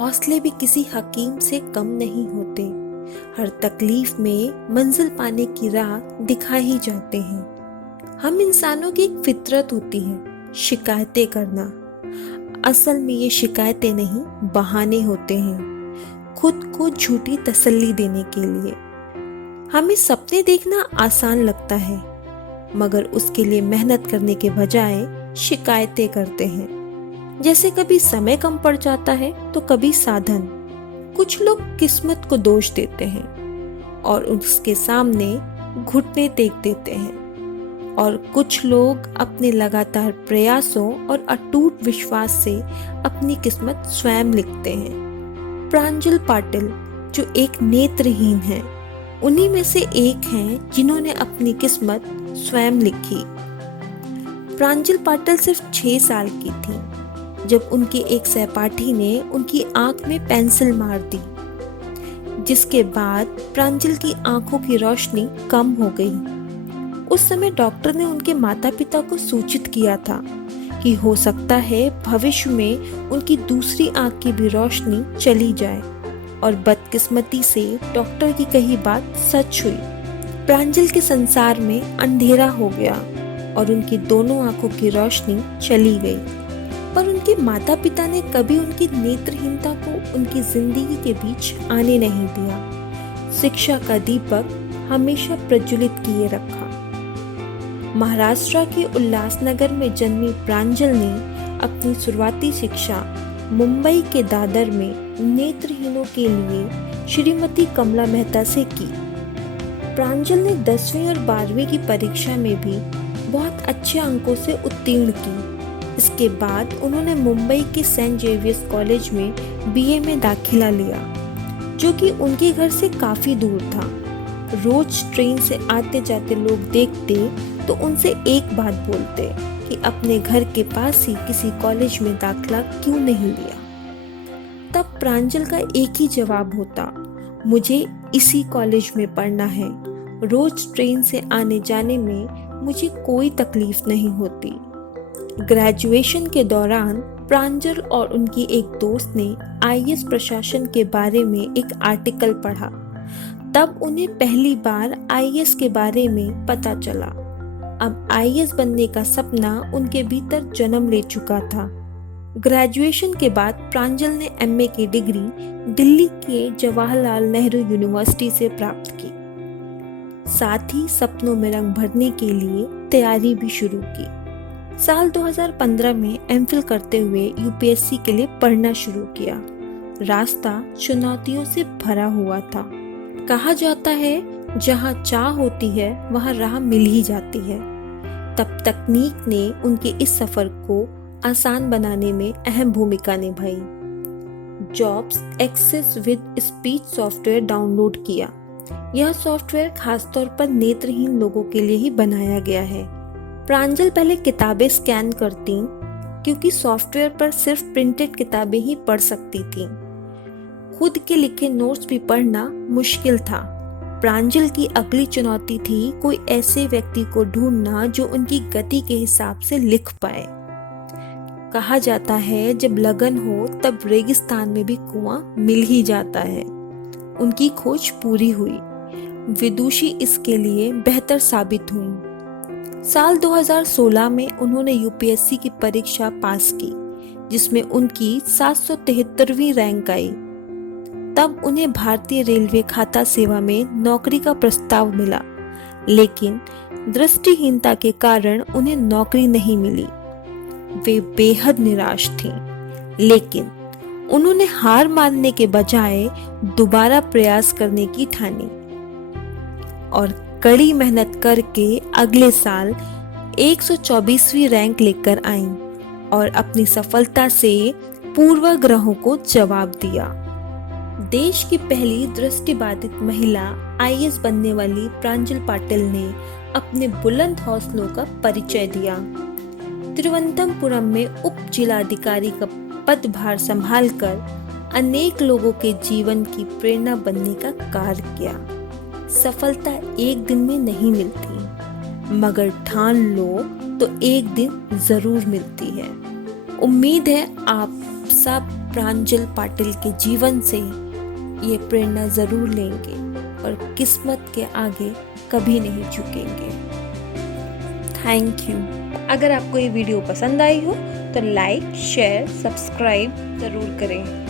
हौसले भी किसी हकीम से कम नहीं होते। हर तकलीफ में मंजिल पाने की राह दिखा ही जाते हैं। हम इंसानों की एक फितरत होती है शिकायतें करना। असल में ये शिकायतें नहीं, बहाने होते हैं खुद को झूठी तसल्ली देने के लिए। हमें सपने देखना आसान लगता है, मगर उसके लिए मेहनत करने के बजाय शिकायतें करते हैं। जैसे कभी समय कम पड़ जाता है तो कभी साधन। कुछ लोग किस्मत को दोष देते हैं और उसके सामने घुटने टेक देते हैं, और कुछ लोग अपने लगातार प्रयासों और अटूट विश्वास से अपनी किस्मत स्वयं लिखते हैं। प्रांजल पाटिल जो एक नेत्रहीन है, उन्हीं में से एक हैं जिन्होंने अपनी किस्मत स्वयं लिखी। प्रांजल पाटिल सिर्फ 6 साल की थी जब उनके एक सहपाठी ने उनकी आंख में पेंसिल मार दी, जिसके बाद प्रांजल की आंखों की रोशनी कम हो गई। उस समय डॉक्टर ने उनके माता पिता को सूचित किया था कि हो सकता है भविष्य में उनकी दूसरी आंख की भी रोशनी चली जाए, और बदकिस्मती से डॉक्टर की कही बात सच हुई। प्रांजल के संसार में अंधेरा हो गया और उनकी दोनों आंखों की रोशनी चली गई। पर उनके माता पिता ने कभी उनकी नेत्रहीनता को उनकी जिंदगी के बीच आने नहीं दिया। शिक्षा का दीपक हमेशा प्रज्वलित किए रखा। महाराष्ट्र के उल्लासनगर में जन्मी प्रांजल ने अपनी शुरुआती शिक्षा मुंबई के दादर में नेत्रहीनों के लिए श्रीमती कमला मेहता से की। प्रांजल ने 10वीं और 12वीं की परीक्षा में भी बहुत अच्छे अंकों से उत्तीर्ण की। इसके बाद उन्होंने मुंबई के सेंट जेवियर्स कॉलेज में बीए में दाखिला लिया, जो कि उनके घर से काफी दूर था। रोज ट्रेन से आते जाते लोग देखते तो उनसे एक बात बोलते कि अपने घर के पास ही किसी कॉलेज में दाखिला क्यों नहीं लिया। तब प्रांजल का एक ही जवाब होता, मुझे इसी कॉलेज में पढ़ना है। रोज ट्रेन से आने जाने में मुझे कोई तकलीफ नहीं होती। ग्रेजुएशन के दौरान प्रांजल और उनकी एक दोस्त ने आईएएस प्रशासन के बारे में एक आर्टिकल पढ़ा। तब उन्हें पहली बार आईएएस के बारे में पता चला। अब आईएएस बनने का सपना उनके भीतर जन्म ले चुका था। ग्रेजुएशन के बाद प्रांजल ने एमए की डिग्री दिल्ली के जवाहरलाल नेहरू यूनिवर्सिटी से प्राप्त की। साथ ही सपनों में रंग भरने के लिए तैयारी भी शुरू की। साल 2015 में एमफिल करते हुए यूपीएससी के लिए पढ़ना शुरू किया। रास्ता चुनौतियों से भरा हुआ था। कहा जाता है जहाँ चाह होती है वहाँ राह मिल ही जाती है। तब तकनीक ने उनके इस सफर को आसान बनाने में अहम भूमिका निभाई। Jobs access with speech software download किया। यह सॉफ्टवेयर खासतौर पर नेत्रहीन लोगों के लिए ही बनाया गया है। प्रांजल पहले किताबें स्कैन करती, क्योंकि सॉफ्टवेयर पर सिर्फ प्रिंटेड किताबें ही पढ़ सकती थीं। खुद के लिखे नोट्स भी पढ़ना मुश्किल था। प्रांजल की अगली चुनौती थी कोई ऐसे व्यक्ति को ढूंढना जो उनकी गति के हिसाब से लिख पाए। कहा जाता है जब लगन हो तब रेगिस्तान में भी कुआं मिल ही जाता है। उनकी खोज पूरी हुई। विदुषी इसके लिए बेहतर साबित हुई। साल 2016 में उन्होंने यूपीएससी की परीक्षा पास की, जिसमें उनकी 773वीं रैंक आई। तब उन्हें भारतीय रेलवे खाता सेवा में नौकरी का प्रस्ताव मिला, लेकिन दृष्टिहीनता के कारण उन्हें नौकरी नहीं मिली। वे बेहद निराश थीं, लेकिन उन्होंने हार मानने के बजाय दोबारा प्रयास करने की ठानी और कड़ी मेहनत करके अगले साल 124वीं रैंक लेकर आईं और अपनी सफलता से पूर्वाग्रहों को जवाब दिया। देश की पहली दृष्टिबाधित महिला आईएएस बनने वाली प्रांजल पाटिल ने अपने बुलंद हौसलों का परिचय दिया। तिरुवनंतपुरम में उप जिलाधिकारी का पदभार संभालकर अनेक लोगों के जीवन की प्रेरणा बनने का कार्य किया। सफलता एक दिन में नहीं मिलती, मगर ठान लो तो एक दिन जरूर मिलती है। उम्मीद है आप सब प्रांजल पाटिल के जीवन से ये प्रेरणा ज़रूर लेंगे और किस्मत के आगे कभी नहीं झुकेंगे। Thank you. अगर आपको ये वीडियो पसंद आई हो तो लाइक, शेयर, सब्सक्राइब ज़रूर करें।